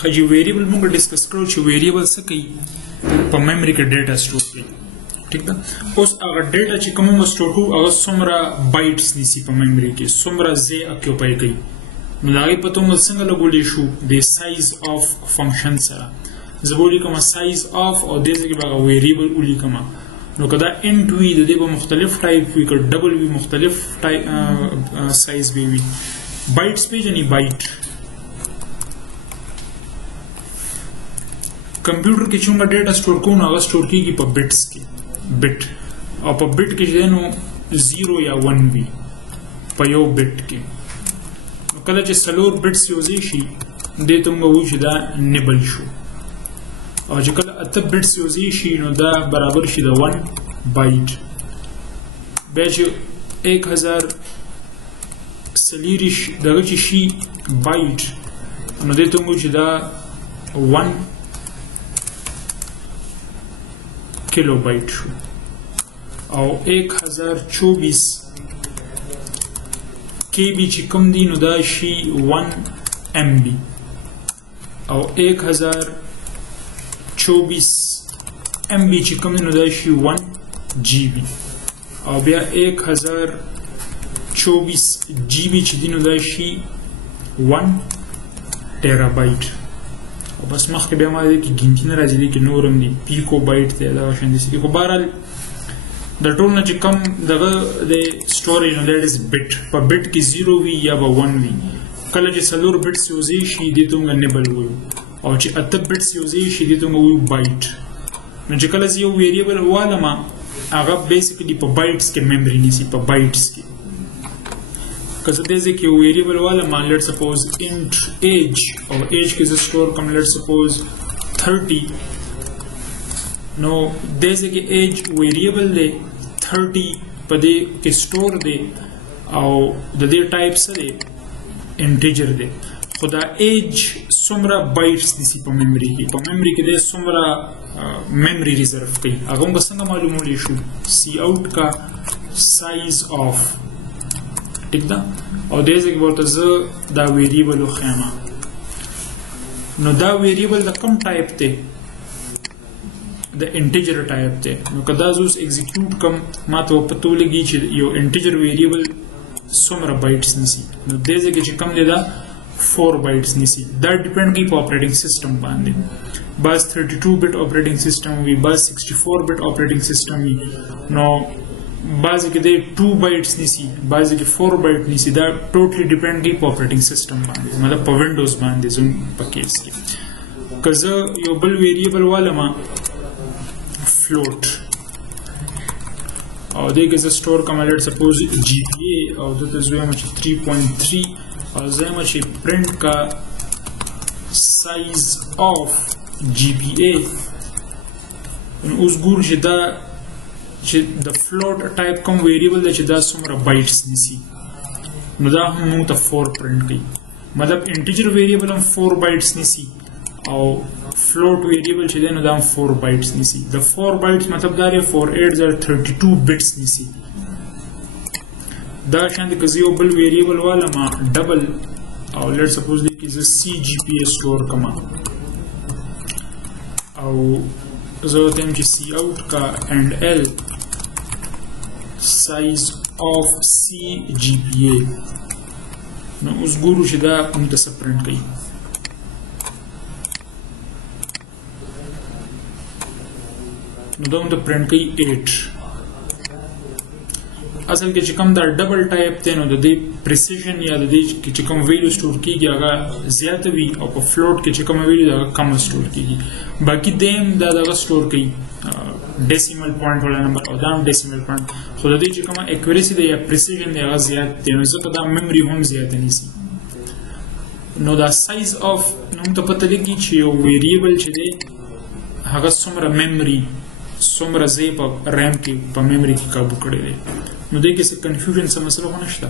خجی ویریبل موږ ډیسکس کړو چې ویریبل څه کوي په میموري کې ډیټا سٹور کوي ٹھیک ده اوس هغه ډیټا چې کوم سٹور کوو هغه څومره بایټس نیسي په میموري کې څومره ځای اکیوپای کوي نو د هغې پته موږ څنګه لګولی شو د سایز آف فنکشن سره زه به ولیکمه سایز آف او دې ځای کې به هغه ویریبل ولیکمه نو که دا انټ وي د دې به مختلف ټایپ وي که ډبل وي مختلف سایز به وي بایټس پیژني بایټ کمپیوټر کې چې موږ ډیټا سٹور کوو نو هغه سٹور کېږي په بټس کې بټ او په بټ کې چې دی نو 0 یا 1 وي په یو بټ کې نو کله چې څلور بټس یوځای شي دې ته موږ وایو چې دا نیبل شو او چې کله اته بټس یوځای شي نو دا برابر شي د 1 بایټ بیا چې 1000 څلېرویشت دغه چې شي بایټ نو دې ته موږ وایو چې دا 1 کیلو بایټ شو او 1024 KB چې کوم دی نو دا شي 1 MB او 1024 MB چې کوم دی نو دا شي 1 GB او بیا 1024 GB چې دی نو دا شي 1 ټیرابایټ او بس مخکې بیا ما دې کې ګنتي نه راځي دې کې نور هم دي پیکو بایټ دی دا شان دي خو بهرحال د ټول نه چې کم دغه د سټوریج نو دیټ از بټ په بټ کې 0 وي یا به 1 وي کله چې څلور بټس یوځای شي دې ته موږ نیبل وایو او چې اته بټس یوځای شي دې ته موږ وایو بایټ نو چې کله زه یو ویریبل والم هغه بیسیکلی په بایټس کې میموري نیسي په بایټس کې که زه دې ځای کې یو ویریبل والم لیټ سپوز انټ ایج او ایج کې زه سټور کوم لیټ سپوز 30 نو دې ځای کې ایج ویریبل دی 30 په دې کې سټور دی او د دې ټایپ څه دی انټیجر دی خو دا ایج څومره بایټس نیسي په میموري کې په میموري کې دی څومره میموري ریزرو کوي هغه موږ څنګه معلومولی شو سی آوټ کا سایز آف ٹھیک ده او دې ځای کې ورته زه دا ویریبل وښیم نو دا ویریبل د کوم ټایپ دی د انټیجر ټایپ دی نو که دا زه اوس ایگزیکیوټ کم ما ته پته ولګي چې یو انټیجر ویریبل څومره بایټس نیسي نو دې ځای کې چې کم دی دا 4 بایټس نیسي دا ډیپینډ کوي په اپریټنګ سیسټم باندې بعض 32 بټ اپریټنګ سیسټم وي بعض 64 بټ اپریټنګ سیسټم وي نو بعضې کې دی 2 بایټس نیسي بعضې کې 4 بایټ نیسي دا ټوټلی ډیپینډ کوي په اپریټنګ سیسټم باندې مطلب په وینډوز باندې زموږ په کیس کې که زه یو بل ویریبل والم فلوټ او دې کې زه سټور کوم لیټ سپوز GPA او دلته زه وایم چې 3.3 او زه وایم چې پرنټ کا سایز آف GPA نو اوس ګورو چې دا چې د فلوټ ټایپ کوم ویریبل دی چې دا څومره بایټس نیسي نو دا هم موږ ته 4 پرنټ کوي مطلب انټیجر ویریبل هم 4 بایټس نیسي او فلوٹ ویریبل چې دی نو دا هم 4 بایټس نیسي د 4 بایټس مطلب دا دی 4832 بټس نیسي دا شان دی که زه یو بل ویریبل والم ډبل او لیټ سپوز دی کې زه CGPA سټور کما او زه ورته وایم چې سی آوټ کا اینډ ایل سایز آف CGPA نو اوس ګورو چې دا موږ ته څه پرنټ کوي نو دا موږ ته پرنټ کوي 8 اصل کې چې کوم دا ډبل ټایپ دی نو د دې پریسیژن یا د دې چې کوم ویلیو سټور کېږي هغه زیاته وي او په فلوټ کې چې کوم ویلیو هغه کم سټور کېږي باقي دیم دا دغه سټور کوي ډیسیمل پوینټ والا نمبر او دا هم ډیسیمل پوینټ خو د دې چې کومه اکوریسي دی یا پریسیژن دی هغه زیات دی نو ځکه دا میموري هم زیاته نیسي نو دا سایز آف نو موږ ته پته لګي چې یو ویریبل چې دی هغه څومره میموري څومره ځای په ریم کې په میموري کې قابو کړی دی نو دې کې څه کنفیوژن څه مسله خو نشته